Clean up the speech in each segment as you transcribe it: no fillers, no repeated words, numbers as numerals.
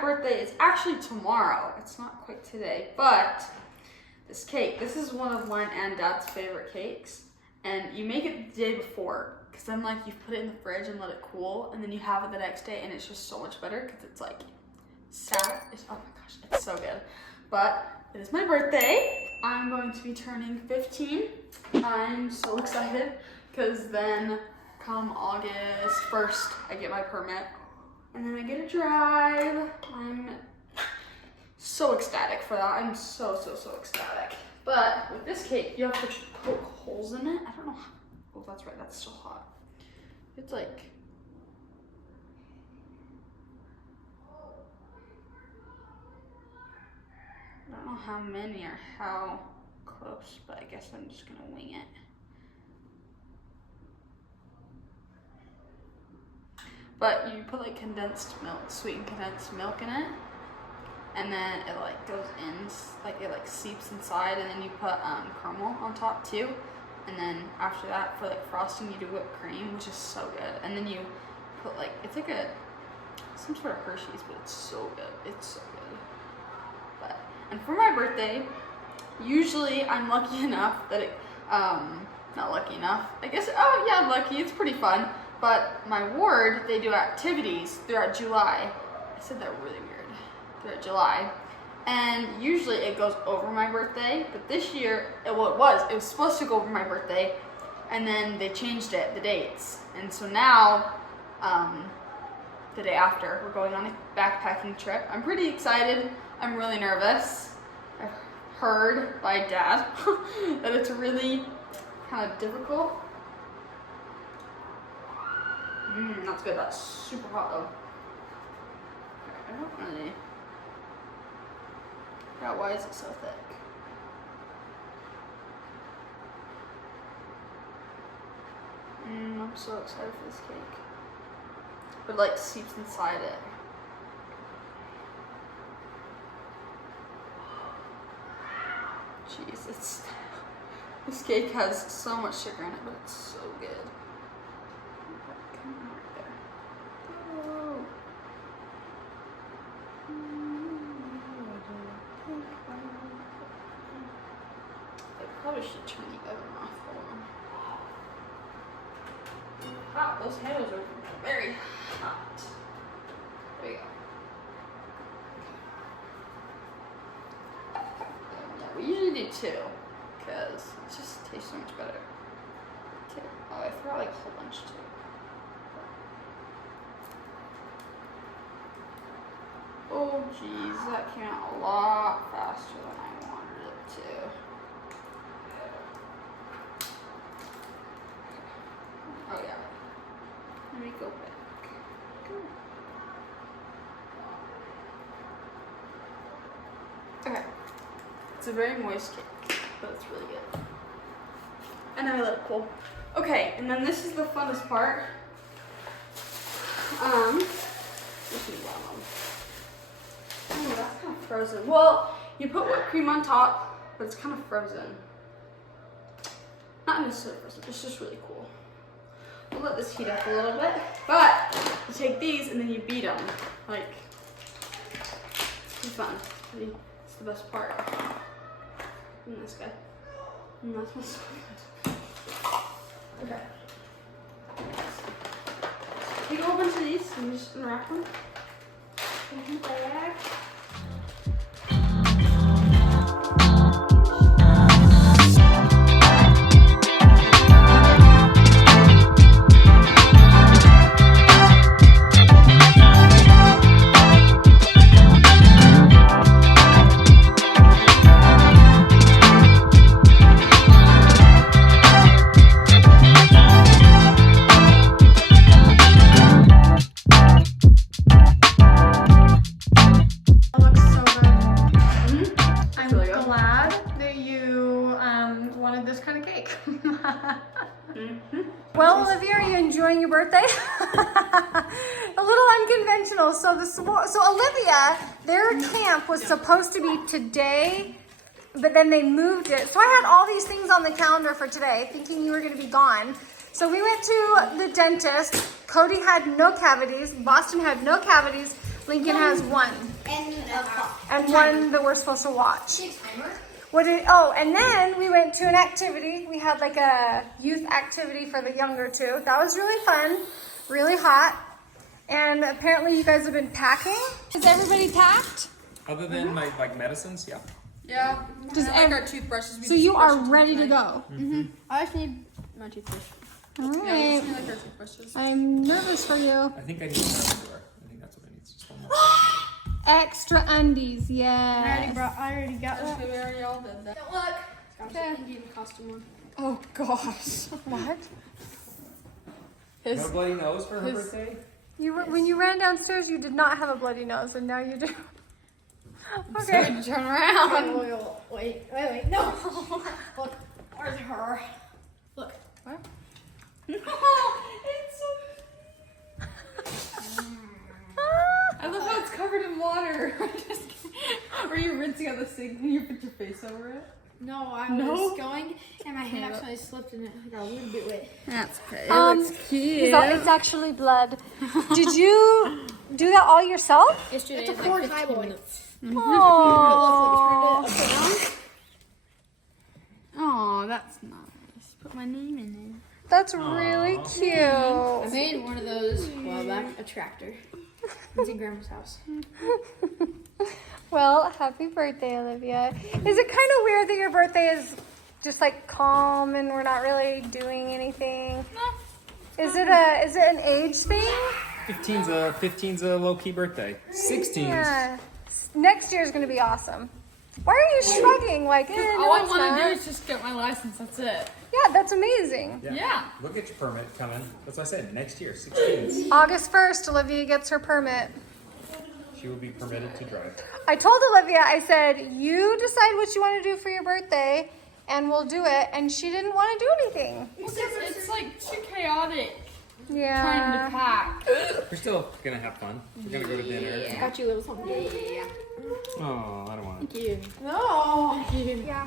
birthday is actually tomorrow. It's not quite today, but this cake, this is one of mine and Dad's favorite cakes. And you make it the day before, because then like you put it in the fridge and let it cool, and then you have it the next day, and it's just so much better because it's like sad. Oh my gosh, it's so good. But it is my birthday. I'm going to be turning 15. I'm so excited because then come August 1st, I get my permit, and then I get to drive. I'm so ecstatic for that. I'm so ecstatic. But with this cake, you have to poke holes in it. I don't know how. Oh, that's right, that's still hot. It's like, I don't know how many or how close, but I guess I'm just gonna wing it. But you put like condensed milk, sweetened condensed milk in it, and then it like goes in, like it like seeps inside, and then you put caramel on top too. And then after that, for like frosting, you do whipped cream, which is so good. And then you put like, it's like some sort of Hershey's, but it's so good. It's so good. But, and for my birthday, usually I'm lucky enough that it, not lucky enough, I guess, oh yeah, lucky, it's pretty fun. But my ward, they do activities throughout July. I said that really weird. Throughout July. And usually it goes over my birthday, but this year, it was supposed to go over my birthday, and then they changed it, the dates. And so now, the day after, we're going on a backpacking trip. I'm pretty excited. I'm really nervous. I've heard by Dad that it's really kind of difficult. That's good. That's super hot though. I don't really. Yeah, why is it so thick? I'm so excited for this cake. It like seeps inside it. Jeez, this cake has so much sugar in it, but it's so good. Come on right there. Oh. I probably should turn the oven off. Hold on. Wow, those handles are very hot. There you go. Yeah, we usually do two, because it just tastes so much better. Okay. Oh, I forgot like a whole bunch too. Oh geez, that came out a lot faster than I wanted it to. Oh yeah. Let me go back. Okay. It's a very moist cake, but it's really good. And I let it cool. Okay, and then this is the funnest part. This is yellow. Oh, that's kind of frozen. Well, you put whipped cream on top, but it's kind of frozen. Not necessarily frozen, it's just really cool. We'll let this heat up a little bit, but you take these and then you beat them. Like, it's pretty fun. It's the best part. And this guy. And that smells so good. Okay. Take a whole bunch of these and just unwrap them. Put them in the bag. Well, Olivia, are you enjoying your birthday? A little unconventional. So Olivia, their camp was supposed to be today, but then they moved it. So I had all these things on the calendar for today, thinking you were going to be gone. So we went to the dentist. Cody had no cavities. Boston had no cavities. Lincoln has one. and one that we're supposed to watch. And then we went to an activity. We had like a youth activity for the younger two. That was really fun, really hot. And apparently you guys have been packing. Is everybody packed? Other than my medicines, yeah. Yeah. Does our toothbrushes. So you are ready to go. I just need my toothbrush. All Yeah, right. just need like our toothbrushes. I'm nervous for you. I think I need some underwear. I think that's what I need. Just one more. Extra undies, yes. I already got that. We already all did that. Look. Okay. Indian costume on. Oh gosh. What? No bloody nose for her birthday? When you ran downstairs, you did not have a bloody nose, and now you do. Okay. Turn around. Wait, no. Look, where's her? Look. What? No, it's so. I love how it's covered in water. Were you rinsing out the sink when you put your face over it? No, I was going, and my hand actually slipped in it. I got a little bit wet. That's okay. It looks cute. It's actually blood. Did you do that all yourself? Yesterday, it's a poor high boy. Oh. Oh, that's nice. Put my name in there. That's really I cute. made one of those a while back, a tractor. It's in Grandma's house. Well, happy birthday, Olivia. Is it kind of weird that your birthday is just like calm and we're not really doing anything? Is it an age thing? 15's a low-key birthday. 16's. Yeah. Next year is going to be awesome. Why are you shrugging? Like, All no, I it's want to not. do is just get my license. That's it. Yeah, that's amazing. Yeah. Look at your permit coming. That's what I said. Next year, 16's. August 1st, Olivia gets her permit. She will be permitted to drive. I told Olivia, I said, you decide what you want to do for your birthday, and we'll do it. And she didn't want to do anything. It's like too chaotic trying Yeah. to pack. We're still going to have fun. We're going to go to dinner. I got you a little something. Yeah. Oh, I don't want it. Thank you. No.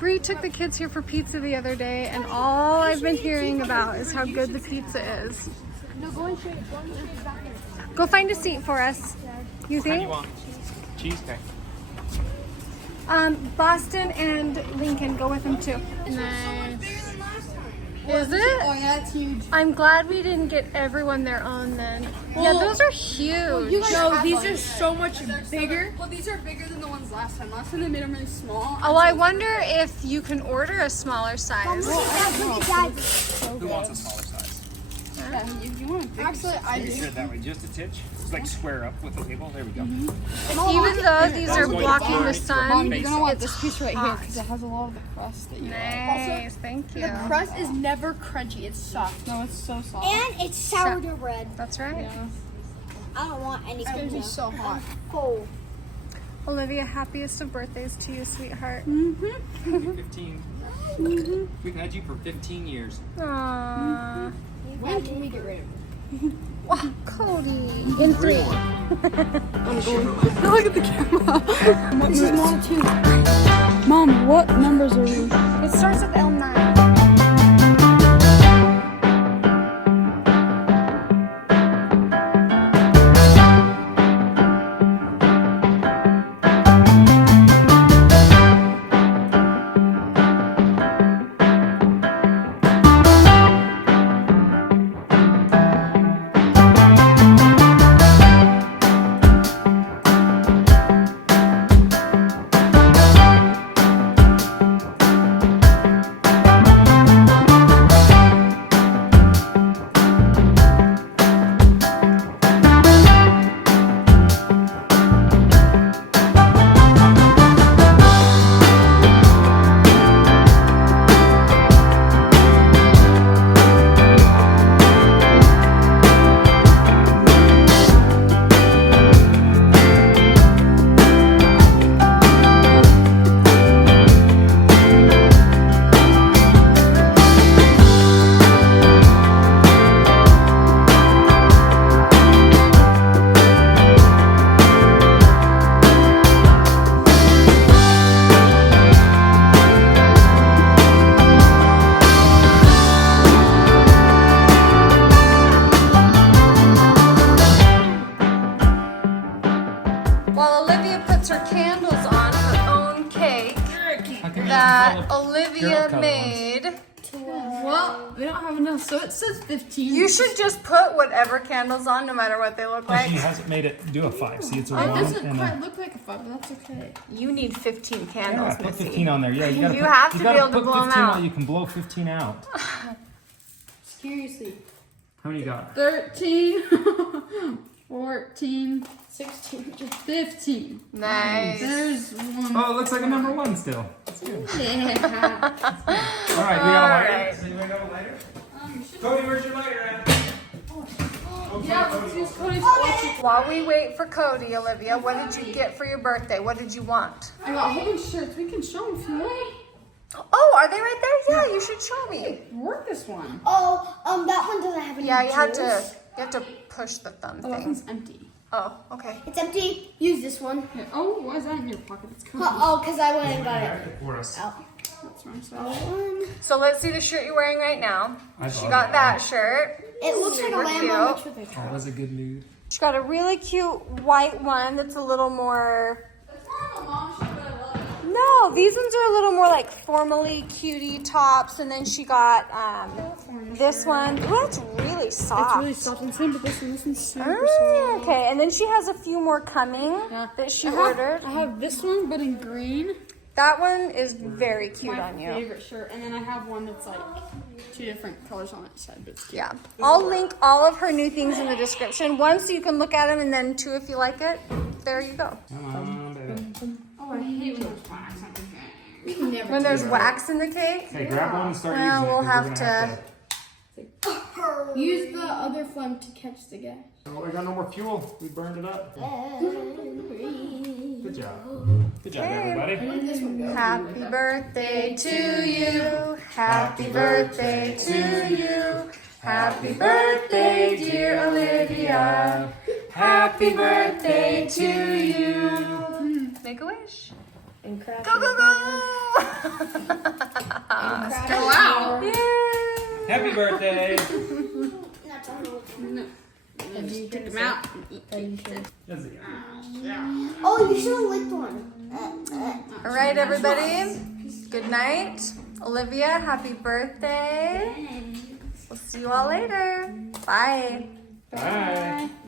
Bree took the kids here for pizza the other day, and all I've been hearing about is how good the pizza is. No, go straight back there. Go find a seat for us. You What do you think? want? Cheesecake. Boston and Lincoln go with them too. Nice. Is it? Oh yeah, that's huge. I'm glad we didn't get everyone their own then. Yeah, Well, those are huge. No, these are so much bigger. Well, these are bigger than the ones last time. Last time they made them really small. Oh, I wonder if you can order a smaller size. Who wants a smaller size? Yeah, if you want a big Actually, I You do. said that way, just a titch. It's like square up with the table. There we go. Even though these are blocking the sun. Mom, you're gonna want it's this piece right here hot. because it has a lot of the crust that you like. Nice, thank you. The crust is never crunchy. It's soft. No, it's so soft. And it's sourdough bread. That's right. Yeah. I don't want any It's gonna be now. so hot. Full. Olivia, happiest of birthdays to you, sweetheart. 15. We've had you for 15 years. Aww. When can we get rid of it? Wow, Cody. In 3. Look at the camera. This is Mom 2. Mom, what numbers are we? It starts with L9. Olivia puts her candles on her own cake How come you that didn't call Olivia girl color made. Well, we don't have enough, so it says 15. You should just put whatever candles on, no matter what they look Oh, like. she hasn't made it do a 5. See, it's a It 1 doesn't and quite a... look like a 5, but that's okay. You need 15 Yeah, candles, put Missy. 15 on there. Yeah, you gotta You put, have to you be gotta able to put blow 'em 15 out. on. You can blow 15 out. Seriously. How many you got? 13, 14, 16. 15. Nice. There's one. Oh, it looks like a number 1 still. That's good. Yeah. All right, we got a lighter. Alright. So you want to go lighter? Cody, where's your lighter at? Yeah, let's use Cody's electric. While we wait for Cody, Olivia, what did you get for your birthday? What did you want? I got a whole bunch of shirts. We can show them if you want. Oh, are they right there? Yeah, you should show me. Work this one. Oh, that one doesn't have any Yeah, you have juice. to push the thumb Oh, that thing. one's empty. Oh, okay. It's empty. Use this one. Yeah. Oh, why is that in your pocket? It's cool. Oh, because I went and got it For us. out. That's what I'm saying. So let's see the shirt you're wearing right now. I She love got that that shirt. It looks like a Super lamb on cute. mixed with a Oh, that's a good mood. She got a really cute white one that's a little more... It's more of a mom shirt, but I love it. No, these ones are a little more like formally cutie tops. And then she got this one. Ooh, that's really soft. It's really soft and same, but this one's super Oh, soft. okay, and then she has a few more coming Yeah. that she I have- ordered. I have this one, but in green. That one is very cute My on you. favorite shirt, and then I have one that's like 2 different colors on each side, but it's cute. Yeah, I'll link all of her new things in the description. One, so you can look at them, and then 2, if you like it. There you go. Come on, baby. Oh, I hate when there's wax on the game. When there's wax in the cake, Okay, grab one and start Well, using it. we'll 'cause we're have gonna Use the other flame to catch the gas. Oh, I got no more fuel. We burned it up. Good job. Good job, Okay. everybody. happy birthday to you. Happy birthday to you. Happy birthday, dear Olivia. Happy birthday to you. Make a wish. And craft. Go, go, go! Go out! Yay! Happy birthday. Just take them out and eat. That's it. Oh, you should have licked one. All right, everybody. Good night. Olivia, happy birthday. We'll see you all later. Bye. Bye.